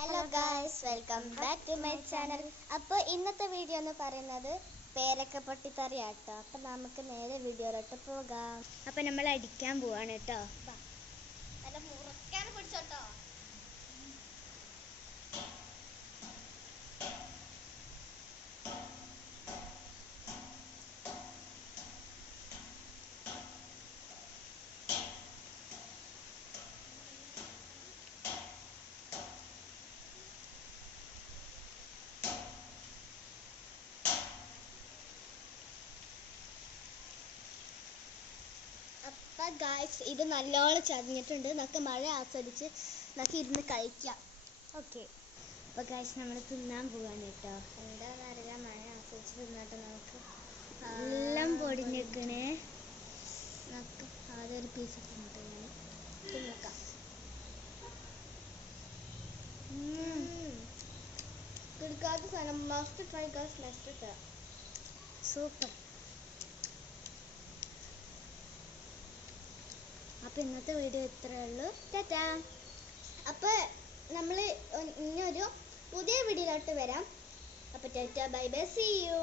Hello guys, welcome back to my channel. അപ്പോൾ ഇന്നത്തെ video എന്ന് പറയുന്നത് പേരക്ക പൊട്ടിത്തെറിയാട്ടോ. അപ്പം നമുക്ക് നേരെ വീഡിയോയിലോട്ട് പോകാം. അപ്പം നമ്മൾ അടിക്കാൻ പോവാണ് കേട്ടോ. നല്ല മുറുക്കാൻ പിടിച്ചോട്ടോ. അപ്പം ഗായ്സ്, ഇത് നല്ലോണം ചതഞ്ഞിട്ടുണ്ട്. നമുക്ക് മഴ ആസ്വദിച്ച് നമുക്ക് ഇരുന്ന് കഴിക്കാം. ഓക്കെ, അപ്പോൾ ഗായ്സ് നമ്മൾ തിന്നാൻ പോവാണ് കേട്ടോ. എന്താണെന്നറിയില്ല, മഴ ആസ്വദിച്ച് തിന്നിട്ട് നമുക്ക് എല്ലാം പൊടിഞ്ഞേക്കണേ. നമുക്ക് ആദ്യം ഒരു പീസ് തിന്നിട്ട് തിന്നേക്കാം. കിടക്കാത്ത സാധനം, must try guys, must try. Super. അപ്പോൾ ഇന്നത്തെ വീഡിയോ ഇത്രയേ ഉള്ളൂ. ടാറ്റാ. അപ്പോൾ നമ്മൾ ഇനിയൊരു പുതിയ വീഡിയോയിലോട്ട് വരാം. അപ്പോൾ tata, bye bye, see U.